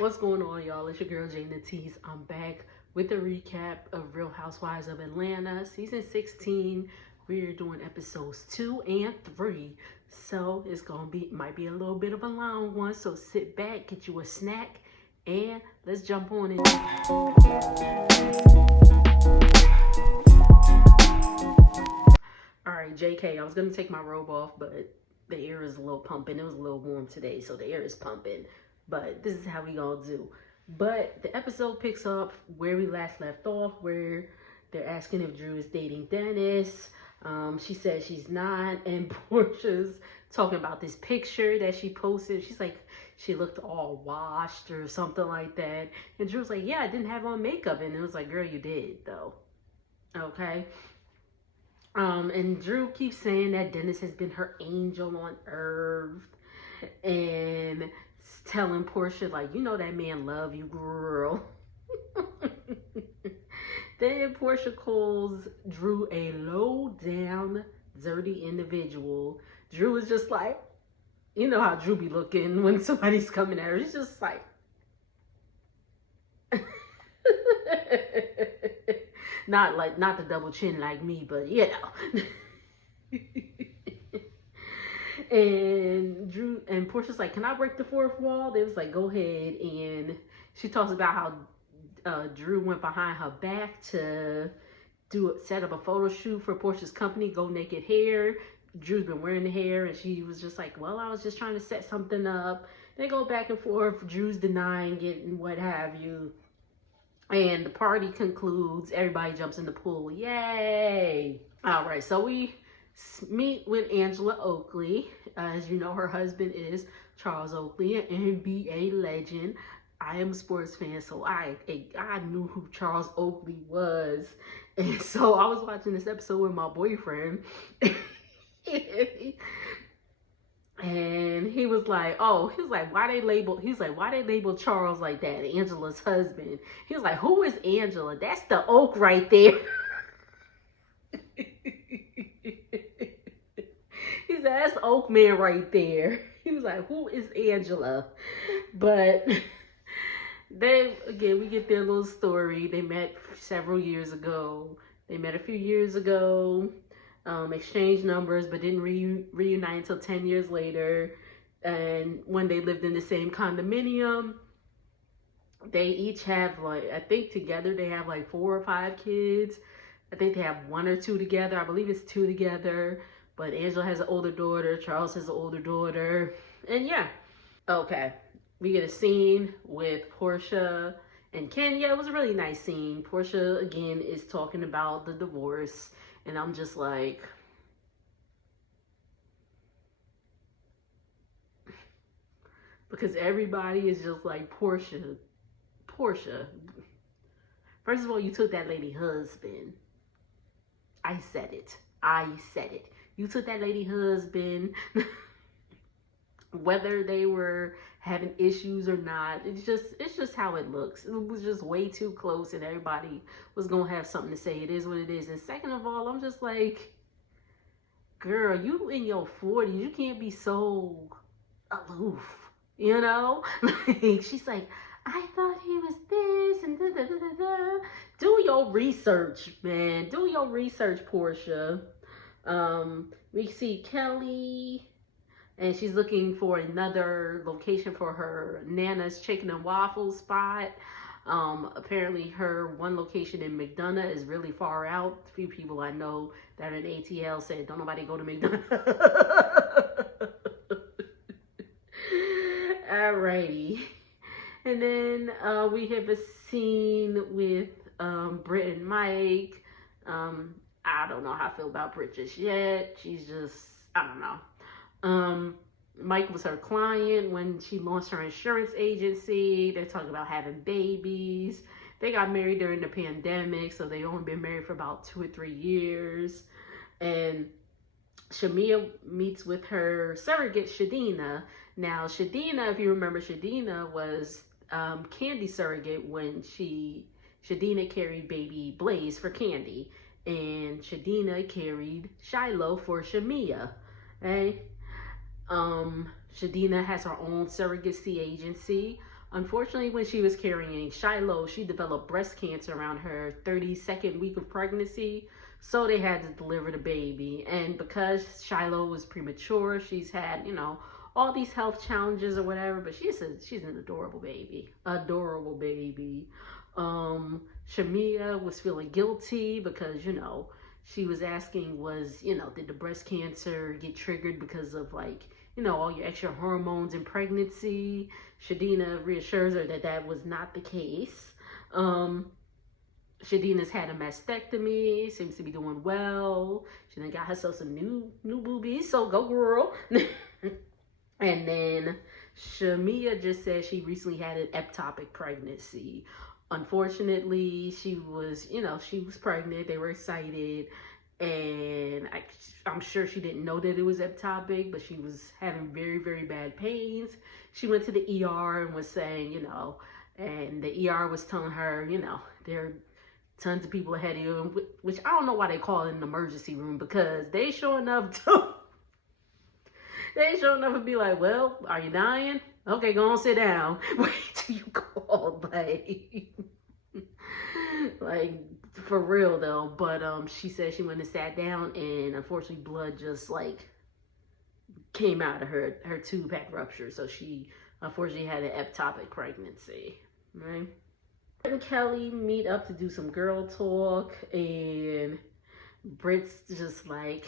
What's going on, y'all? It's your girl Jana Tees. I'm back with a recap of Real Housewives of Atlanta season 16. We're doing episodes 2 and 3, so it's might be a little bit of a long one. So sit back, get you a snack, and let's jump on it. All right, JK. I was gonna take my robe off, but the air is a little pumping. It was a little warm today, so the air is pumping. But this is how we gonna do. But the episode picks up where we last left off, where they're asking if Drew is dating Dennis. She says she's not, and Portia's talking about this picture that she posted. She's like, she looked all washed or something like that. And Drew's like, yeah, I didn't have on makeup. And it was like, girl, you did though. Okay. And Drew keeps saying that Dennis has been her angel on earth, and telling Portia, like, you know that man love you, girl. Then Portia calls Drew a low down, dirty individual. Drew is just like, you know how Drew be looking when somebody's coming at her. He's just like, not the double chin like me, but you know. And Drew and Portia's like, can I break the fourth wall? They was like, go ahead. And she talks about how Drew went behind her back to set up a photo shoot for Portia's company, Go Naked Hair. Drew's been wearing the hair, and she was just like, well, I was just trying to set something up. They go back and forth. Drew's denying it and what have you. And the party concludes. Everybody jumps in the pool. Yay! All right, so we meet with Angela Oakley. As you know, her husband is Charles Oakley, an NBA legend. I am a sports fan, so I knew who Charles Oakley was. And so I was watching this episode with my boyfriend. And he was like, why they label Charles like that, Angela's husband? He was like, who is Angela? That's the Oak right there. He said, that's Oak Man right there. He was like, who is Angela? But then again, we get their little story. They met several years ago. They met a few years ago, exchanged numbers, but didn't reunite until 10 years later. And when they lived in the same condominium, they each have, like, I think together they have like 4 or 5 kids. I think they have 1 or 2 together. I believe it's 2 together. But Angela has an older daughter. Charles has an older daughter. And yeah. Okay. We get a scene with Portia and Kenya. It was a really nice scene. Portia, again, is talking about the divorce. And I'm just like, because everybody is just like, Portia. First of all, you took that lady husband. I said it. You took that lady husband. Whether they were having issues or not, it's just how it looks. It was just way too close, and everybody was gonna have something to say. It is what it is. And second of all, I'm just like, girl, you in your 40s, you can't be so aloof, you know? Like, she's like, I thought he was this and da da da da da. Do your research, man. Do your research, Portia. We see Kelly, and she's looking for another location for her Nana's Chicken and Waffle spot. Apparently her one location in McDonough is really far out. A few people I know that are in ATL said, don't nobody go to McDonough. Alrighty. And then we have a scene with Britt and Mike. I don't know how I feel about Britt just yet. She's just, I don't know. Mike was her client when she launched her insurance agency. They're talking about having babies. They got married during the pandemic, so they only been married for about 2 or 3 years. And Shamia meets with her surrogate, Shadina. Now, Shadina, if you remember, Shadina was Candy's surrogate when Shadina carried baby Blaze for Candy. And Shadina carried Shiloh for Shamia. Right? Shadina has her own surrogacy agency. Unfortunately, when she was carrying Shiloh, she developed breast cancer around her 32nd week of pregnancy. So they had to deliver the baby. And because Shiloh was premature, she's had, all these health challenges or whatever. But she's an adorable baby. Adorable baby. Shamia was feeling guilty because, she was asking did the breast cancer get triggered because of all your extra hormones in pregnancy? Shadina reassures her that that was not the case. Shadina's had a mastectomy, seems to be doing well. She then got herself some new boobies, so go girl. And then Shamia just said she recently had an ectopic pregnancy. Unfortunately, she was pregnant. They were excited. And I'm sure she didn't know that it was ectopic, but she was having very, very bad pains. She went to the ER and was saying, and the ER was telling her, there are tons of people ahead of you, which I don't know why they call it an emergency room, because they sure enough would be like, well, are you dying? Okay, go on, sit down. Wait till you call, like for real though. But she said she went and sat down, and unfortunately blood just came out of her tube had ruptured, so she unfortunately had an ectopic pregnancy. Right? Britt and Kelly meet up to do some girl talk, and Britt's like,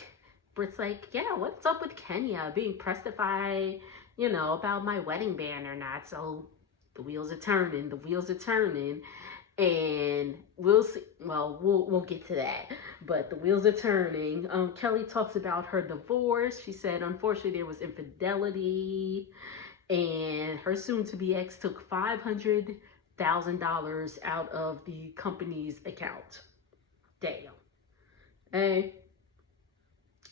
yeah, what's up with Kenya being pressed if I, about my wedding band or not? So the wheels are turning, and we'll see. Well, we'll get to that, but the wheels are turning. Kelly talks about her divorce. She said, unfortunately, there was infidelity, and her soon-to-be ex took $500,000 out of the company's account. Damn. Hey.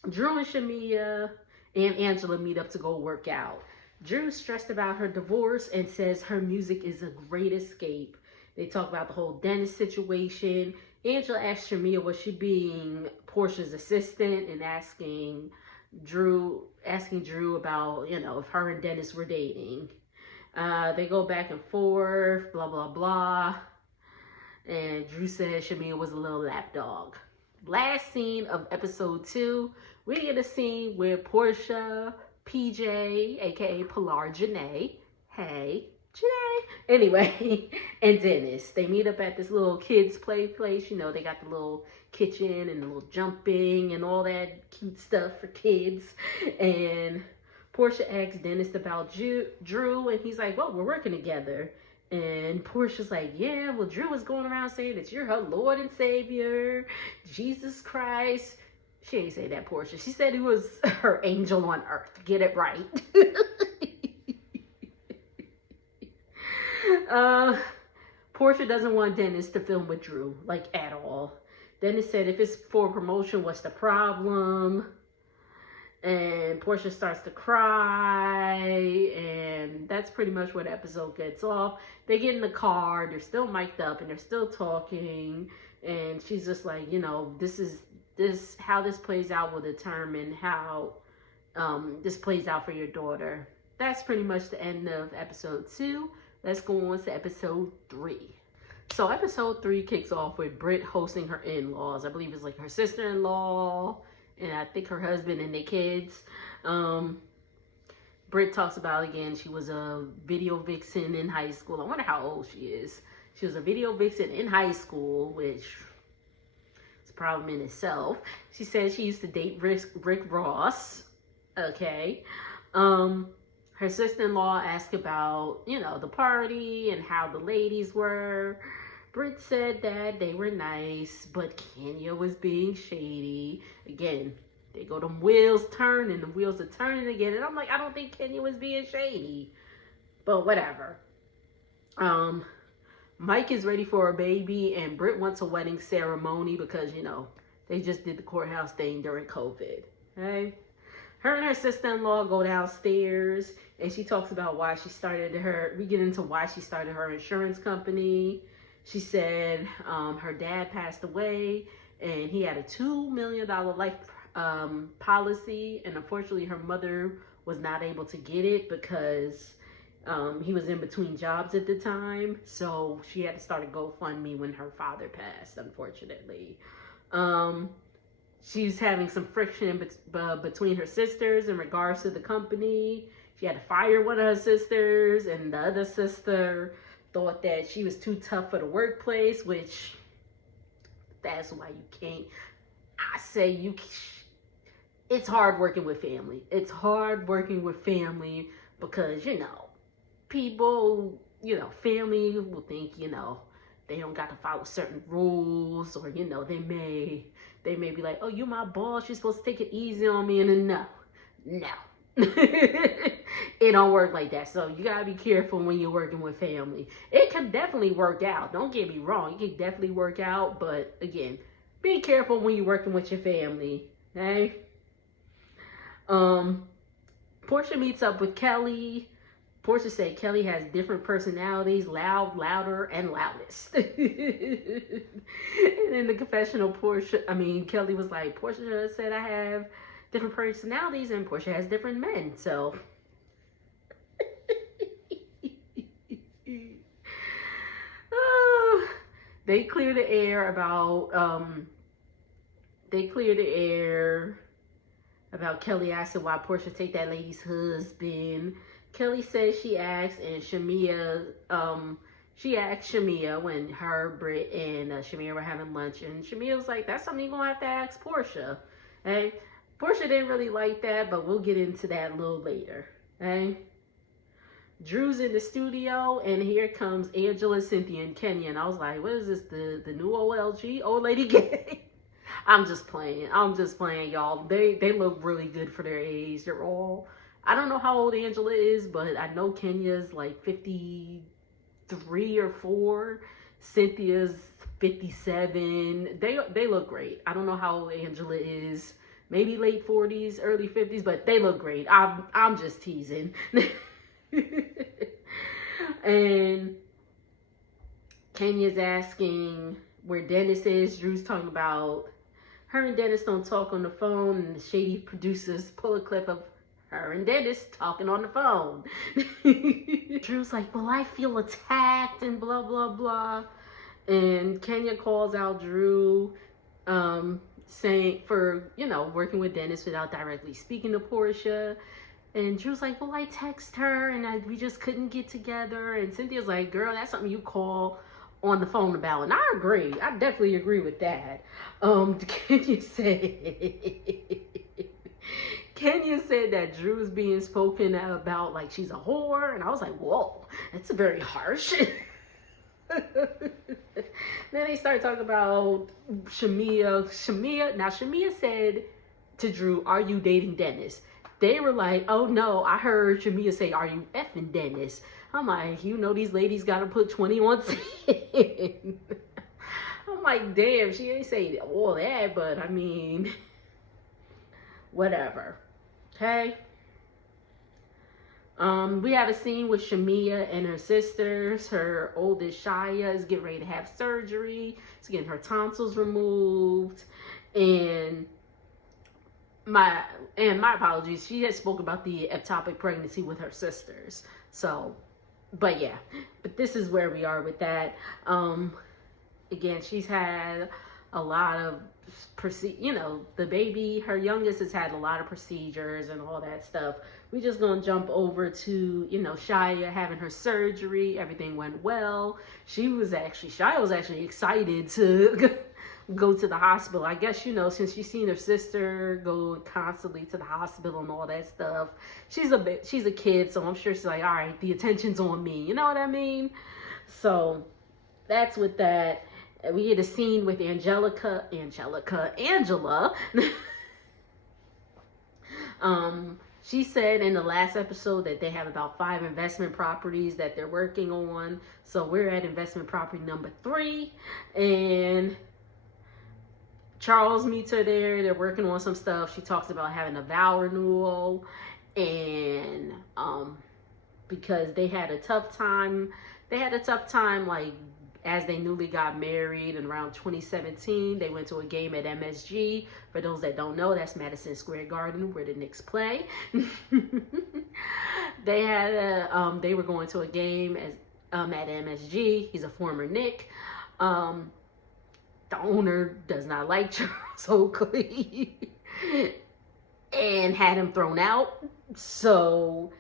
Drew and Shamia and Angela meet up to go work out. Drew's stressed about her divorce and says her music is a great escape. They talk about the whole dentist situation. Angela asks Shamia, was she being Portia's assistant, and asking Drew about, if her and Dennis were dating. They go back and forth, blah, blah, blah. And Drew says Shamia was a little lapdog. Last scene of episode 2, we get a scene where Portia, PJ, aka Pilar Janae, hey, Janae, anyway, and Dennis, they meet up at this little kids play place. They got the little kitchen and the little jumping and all that cute stuff for kids. And Portia asks Dennis about Drew, and he's like, well, we're working together. And Portia's like, yeah, well, Drew was going around saying that you're her Lord and Savior, Jesus Christ. She ain't say that, Portia. She said he was her angel on earth. Get it right. Portia doesn't want Dennis to film with Drew, at all. Dennis said, if it's for promotion, what's the problem? And Portia starts to cry, and that's pretty much where the episode gets off. They get in the car, they're still mic'd up, and they're still talking, and she's just like, how this plays out will determine how this plays out for your daughter. That's pretty much the end of episode 2. Let's go on to episode 3. So episode 3 kicks off with Britt hosting her in-laws. I believe it's her sister-in-law, and I think her husband and their kids. Britt talks about, again, she was a video vixen in high school. I wonder how old she is. She was a video vixen in high school, which is a problem in itself. She said she used to date Rick Ross. Okay. Her sister-in-law asked about, the party and how the ladies were. Britt said that they were nice, but Kenya was being shady. Again, they go, them wheels turn, and the wheels are turning again. And I'm like, I don't think Kenya was being shady. But whatever. Mike is ready for a baby, and Britt wants a wedding ceremony because, they just did the courthouse thing during COVID. Okay? Her and her sister-in-law go downstairs, and she talks about why she started we get into why she started her insurance company. She said her dad passed away, and he had a $2 million life policy, and unfortunately her mother was not able to get it because He was in between jobs at the time, so she had to start a GoFundMe when her father passed, unfortunately. Um, she's having some friction between her sisters in regards to the company. She had to fire one of her sisters, and the other sister thought that she was too tough for the workplace, which that's why you can't. I say you. It's hard working with family. It's hard working with family because people, family will think they don't got to follow certain rules, or they may be like, oh, you my boss, you're supposed to take it easy on me, and then no. It don't work like that. So you gotta be careful when you're working with family. It can definitely work out, don't get me wrong, it can definitely work out, but again, be careful when you're working with your family. Okay. Portia meets up with Kelly. Portia said Kelly has different personalities, loud, louder, and loudest. And in the confessional, Kelly was like, Portia said I have different personalities, and Portia has different men, so. They clear the air about Kelly asking why Portia take that lady's husband. Kelly says she asked, and she asked Shamia when her, Britt, and Shamia were having lunch, and Shamia was like, that's something you're gonna have to ask Portia. Okay? Portia didn't really like that, but we'll get into that a little later. Okay? Drew's in the studio, and here comes Angela, Cynthia, and Kenya, and I was like, what is this, the new OLG, old lady gang? I'm just playing, y'all. They look really good for their age. I don't know how old Angela is, but I know Kenya's like 53 or 4. Cynthia's 57. They look great. I don't know how old Angela is. Maybe late 40s, early 50s, but they look great. I'm just teasing. And Kenya's asking where Dennis is. Drew's talking about her and Dennis don't talk on the phone, and the shady producers pull a clip of her and Dennis talking on the phone. Drew's like, well, I feel attacked and blah, blah, blah. And Kenya calls out Drew, saying for, working with Dennis without directly speaking to Portia. And Drew's like, well, I text her and we just couldn't get together. And Cynthia's like, girl, that's something you call on the phone about. And I agree. I definitely agree with that. Kenya said that Drew's being spoken about like she's a whore. And I was like, whoa, that's very harsh. Then they started talking about Shamia. Now, Shamia said to Drew, are you dating Dennis? They were like, oh no, I heard Shamia say, are you effing Dennis? I'm like, these ladies got to put 21 in. I'm like, damn, she ain't say all that, but I mean, whatever. Okay. We have a scene with Shamia and her sisters. Her oldest, Shia, is getting ready to have surgery. She's getting her tonsils removed. And my apologies, she had spoken about the ectopic pregnancy with her sisters. So, but this is where we are with that. Again, she's had a lot of the baby, her youngest, has had a lot of procedures and all that stuff. We just gonna jump over to Shia having her surgery. Everything went well. Shia was actually excited to go to the hospital. I guess since she's seen her sister go constantly to the hospital and all that stuff, she's a kid, so I'm sure she's like, all right, the attention's on me, you know what I mean? So that's with that. We get a scene with Angela. She said in the last episode that they have about 5 investment properties that they're working on. So we're at investment property number 3, and Charles meets her there. They're working on some stuff. She talks about having a vow renewal, and because they had a tough time like as they newly got married in around 2017, they went to a game at MSG. For those that don't know, that's Madison Square Garden where the Knicks play. They were going to a game at MSG. He's a former Knick. The owner does not like Charles Oakley and had him thrown out. So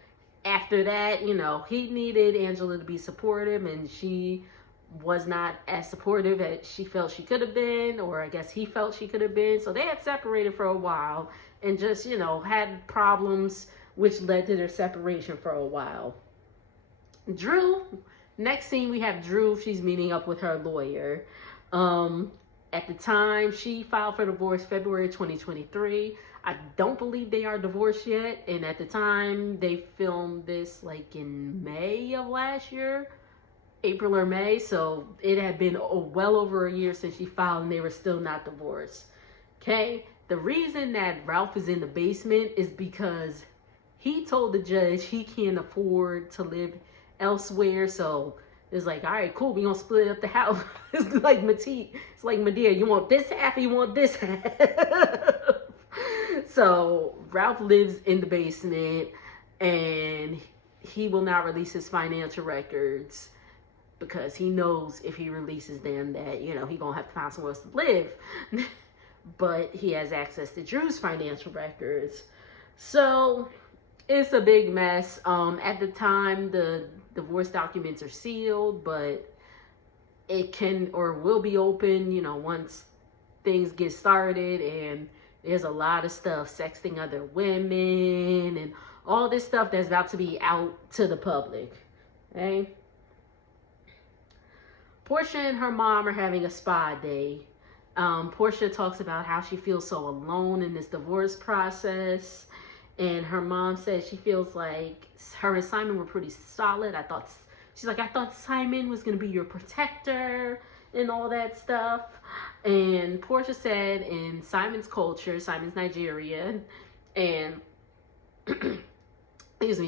after that, you know, he needed Angela to be supportive, and she was not as supportive as she felt she could have been, or I guess he felt she could have been. So they had separated for a while and just, you know, had problems, which led to their separation for a while. Drew, next scene we have Drew. She's meeting up with her lawyer. At the time, she filed for divorce February 2023. I don't believe they are divorced yet. And at the time, they filmed this like in May of last year, April or May. So it had been well over a year since she filed, and they were still not divorced. Okay. The reason that Ralph is in the basement is because he told the judge he can't afford to live elsewhere. So it's like, all right, cool, we gonna split up the house. It's like Madea, you want this half or you want this half? So Ralph lives in the basement, and he will not release his financial records because he knows if he releases them that, you know, he gonna have to find somewhere else to live. But he has access to Drew's financial records. So it's a big mess. At the time, the divorce documents are sealed, but it can or will be open, you know, once things get started. And there's a lot of stuff, sexting other women and all this stuff that's about to be out to the public. Okay. Portia and her mom are having a spa day. Portia talks about how she feels so alone in this divorce process. And her mom says she feels like her and Simon were pretty solid. She's like, I thought Simon was going to be your protector and all that stuff. And Portia said in Simon's culture, Simon's Nigerian, and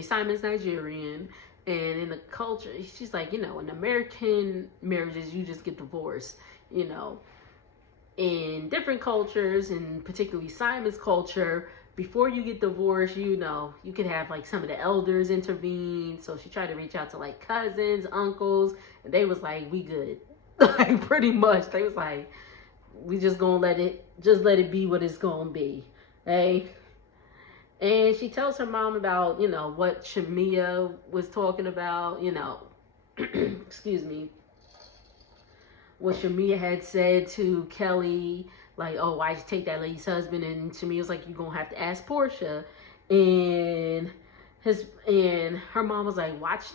Simon's Nigerian. And in the culture, she's like, you know, in American marriages, you just get divorced, you know. In different cultures, and particularly Simon's culture, before you get divorced, you know, you could have like some of the elders intervene. So she tried to reach out to like cousins, uncles, and they was like, we good. Like pretty much. They was like, we just gonna let it be what it's gonna be. Hey. And she tells her mom about, you know, what Shamia was talking about, you know, excuse me, what Shamia had said to Kelly, like, oh, why'd you take that lady's husband? And Shamia was like, you're gonna have to ask Portia. And her mom was like, watch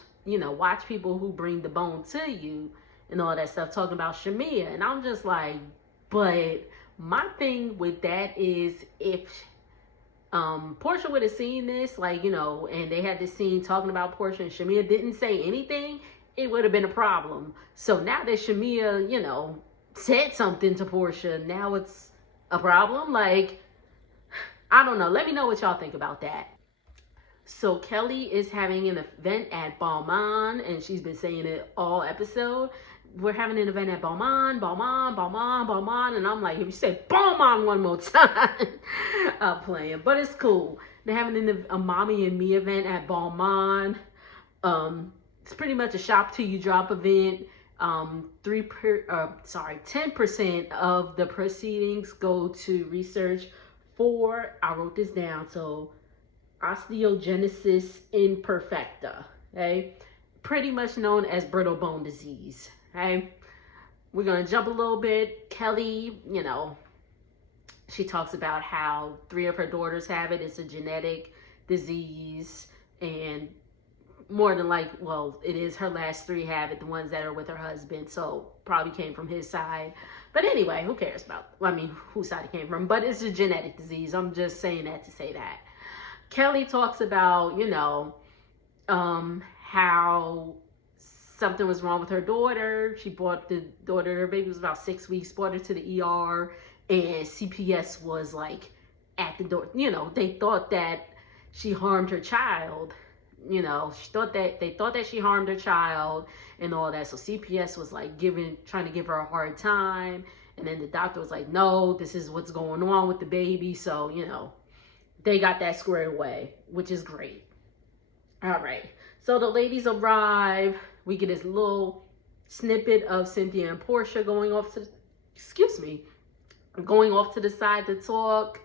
people who bring the bone to you and all that stuff, talking about Shamia. And I'm just like, but my thing with that is, if Portia would have seen this, like, you know, and they had this scene talking about Portia and Shamia didn't say anything, it would have been a problem. So now that Shamia, you know, said something to Portia, now it's a problem. Like, I don't know. Let me know what y'all think about that. So Kelly is having an event at Balmain, and she's been saying it all episode. We're having an event at Balmain, and I'm like, if you say Balmain one more time, I'm playing. But it's cool. They're having a mommy and me event at Balmain. It's pretty much a shop till you drop event. 10% of the proceedings go to research for, I wrote this down, so osteogenesis imperfecta, okay? Pretty much known as brittle bone disease, okay? We're gonna jump a little bit. Kelly, you know, she talks about how 3 of her daughters have it. It's a genetic disease, and more than like, well, it is her last 3 have it, the ones that are with her husband, so probably came from his side. But anyway, who cares about, whose side it came from, but it's a genetic disease. I'm just saying that to say that. Kelly talks about, you know, how something was wrong with her daughter. She brought the daughter, her baby was about 6 weeks, brought her to the ER, and CPS was like at the door. You know, they thought that she harmed her child. you know, they thought that she harmed her child and all that. So CPS was like trying to give her a hard time. And then the doctor was like, no, this is what's going on with the baby. So, you know, they got that squared away, which is great. All right. So the ladies arrive. We get this little snippet of Cynthia and Portia going off to the side to talk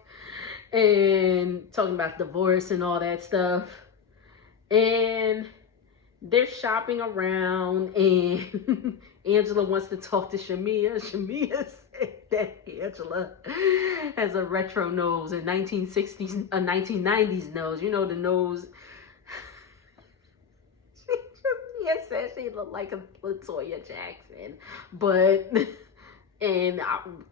and talking about divorce and all that stuff. And they're shopping around, and Angela wants to talk to Shamia. Shamia said that Angela has a retro nose, a 1990s nose. You know, the nose. Shamia said she looked like a Latoya Jackson, but. And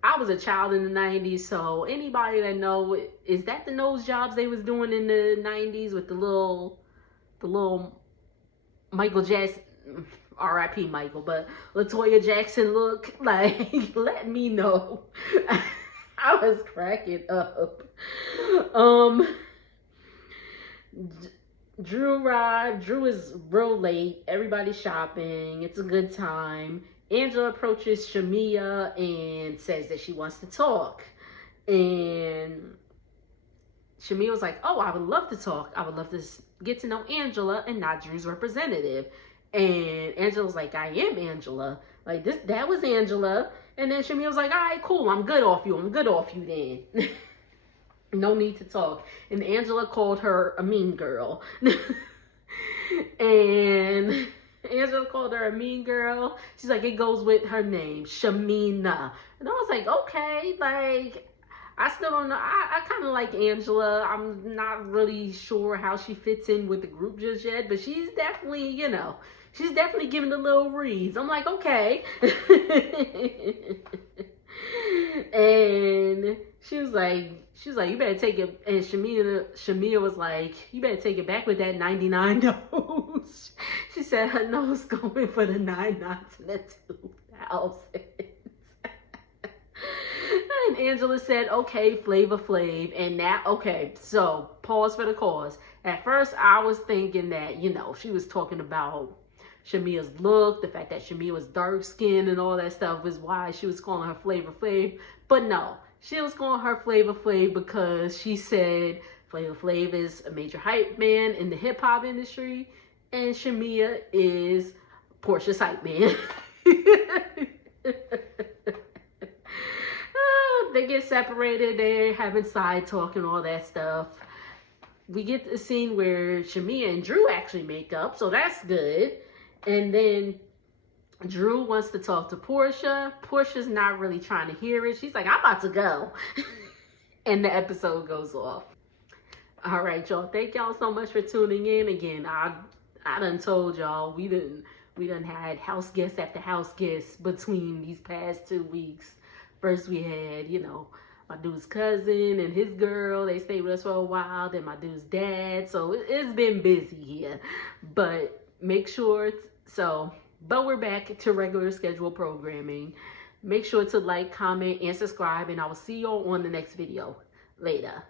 I was a child in the 90s, so anybody that know, is that the nose jobs they was doing in the 90s with the little Michael Jackson, R.I.P. Michael, but Latoya Jackson look? Like, let me know. I was cracking up. Drew arrived. Drew is real late. Everybody's shopping. It's a good time. Angela approaches Shamia and says that she wants to talk. And Shamia was like, oh, I would love to talk. I would love to get to know Angela and not Drew's representative. And Angela was like, I am Angela. Like, that was Angela. And then Shamia was like, all right, cool. I'm good off you. I'm good off you then. No need to talk. And Angela called her a mean girl. And Angela called her a mean girl. She's like, it goes with her name, Shamina. And I was like, okay, like, I still don't know. I kind of like Angela. I'm not really sure how she fits in with the group just yet, but she's definitely, you know, she's definitely giving the little reads. I'm like, okay. And she was like, you better take it. And Shamia was like, you better take it back with that 99 nose. She said her nose going for the 99s and the 2000s. And Angela said, okay, Flavor Flav. And now, okay, so pause for the cause. At first, I was thinking that, you know, she was talking about Shamia's look, the fact that Shamia was dark skinned and all that stuff was why she was calling her Flavor Flav. But no, she was calling her Flavor Flav because she said Flavor Flav is a major hype man in the hip hop industry, and Shamia is Portia's hype man. They get separated, they're having side talk and all that stuff. We get the scene where Shamia and Drew actually make up, so that's good. And then Drew wants to talk to Portia. Portia's not really trying to hear it. She's like, I'm about to go. And the episode goes off. All right, y'all. Thank y'all so much for tuning in. Again, I done told y'all we done had house guests after house guests between these past 2 weeks. First we had, you know, my dude's cousin and his girl. They stayed with us for a while. Then my dude's dad. So it's been busy here. But make sure, but we're back to regular schedule programming. Make sure to like, comment, and subscribe. And I will see you all on the next video. Later.